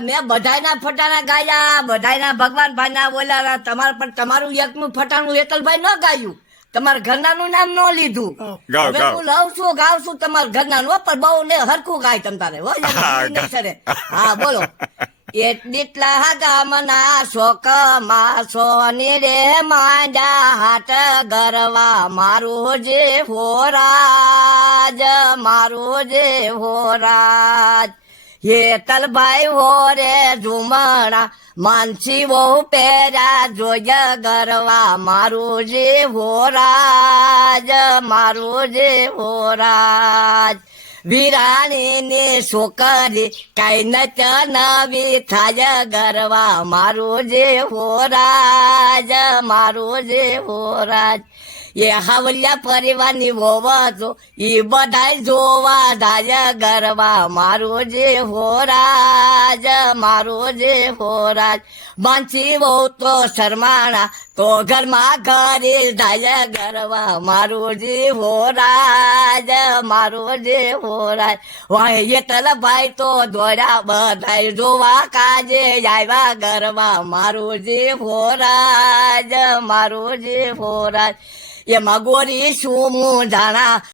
મેં બધાયના ફટાણા ગાયા, બધાયના ભગવાન ભાઈના બોલ્યા. તમારે પણ તમારું એકનું ફટાણું હેતલભાઈ ન ગાયું, તમારા ઘરનાનું નામ ન લીધું. ગાઓ, હવે ગાઓ. હું લઉં છું, ગાઉં છું તમારા ઘરનાનું હો, પણ બહુ ને હરખું ગાય તમ તારે હો. નહીં સરે. હા બોલો. એટલા ગામના શોકમાં સોની રે માંડ્યા હાટ ગરવા, મારું જે હોરાજ, મારું જે હોરાજ. હેતલભાઈ હો રે ઝુમણા, માનસી બહુ પહેર્યા જોય ગરવા, મારું જે હોરાજ, મારું જે હોરાજ. વિરાણી ની છોકરી કઈ નચ નવી થાય ગરવા, મારું જે હોરાજ, મારું જે હોરાજ. એ હાવલિયા પરિવારની વોવતો ઈ બધાય જોવા જાય ગરવા, મારું જે હોરાજ, મારું જે હોરાજ. માનસી બહુ તો શરમાણા તો ઘરમાં ઘરે જાય ગરવા, મારું જે હોરાજ, મારું જે હોરાજ. વાય હેતલભાઈ તો દોડ્યા બધાય જોવા કાજે આવ્યા ગરવા, મારું જે હોરાજ, મારું જે હોરાજ. એમાં ગોરી શું હું જાણા